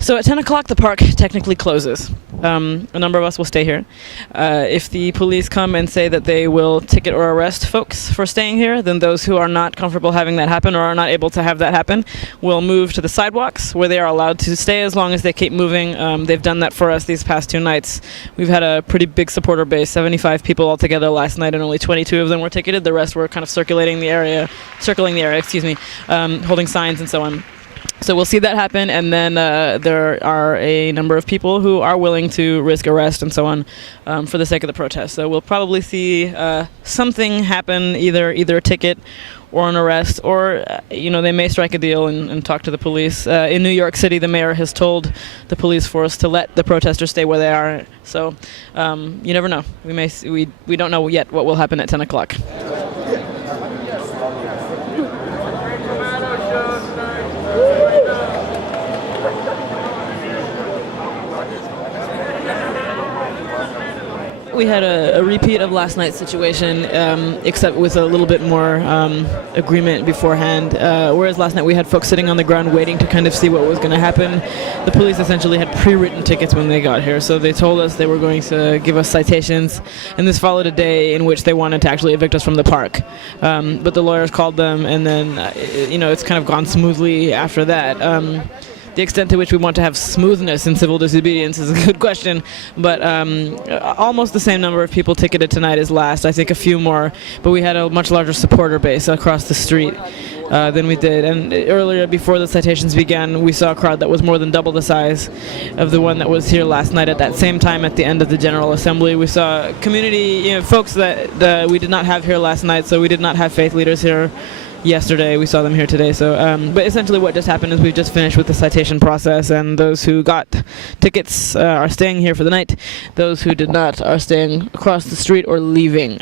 So at 10 o'clock, the park technically closes. A number of us will stay here. If the police come and say that they will ticket or arrest folks for staying here, then those who are not comfortable having that happen or are not able to have that happen will move to the sidewalks where they are allowed to stay as long as they keep moving. They've done that for us these past 2 nights. We've had a pretty big supporter base, 75 people altogether last night, and only 22 of them were ticketed. The rest were kind of circling the area, holding signs and so on. So we'll see that happen, and then there are a number of people who are willing to risk arrest and so on for the sake of the protest. So we'll probably see something happen, either a ticket or an arrest, or they may strike a deal and talk to the police. In New York City, the mayor has told the police force to let the protesters stay where they are. So you never know. We don't know yet what will happen at 10 o'clock. We had a repeat of last night's situation, except with a little bit more agreement beforehand. Whereas last night we had folks sitting on the ground waiting to kind of see what was going to happen. The police essentially had pre-written tickets when they got here, so they told us they were going to give us citations, and this followed a day in which they wanted to actually evict us from the park. But the lawyers called them, and then it's kind of gone smoothly after that. The extent to which we want to have smoothness in civil disobedience is a good question, but almost the same number of people ticketed tonight as last. I think a few more, but we had a much larger supporter base across the street than we did. And earlier, before the citations began, we saw a crowd that was more than double the size of the one that was here last night at that same time at the end of the General Assembly. We saw community, folks that we did not have here last night, so we did not have faith leaders here yesterday. We saw them here today. So, but essentially what just happened is we've just finished with the citation process, and those who got tickets are staying here for the night. Those who did not are staying across the street or leaving.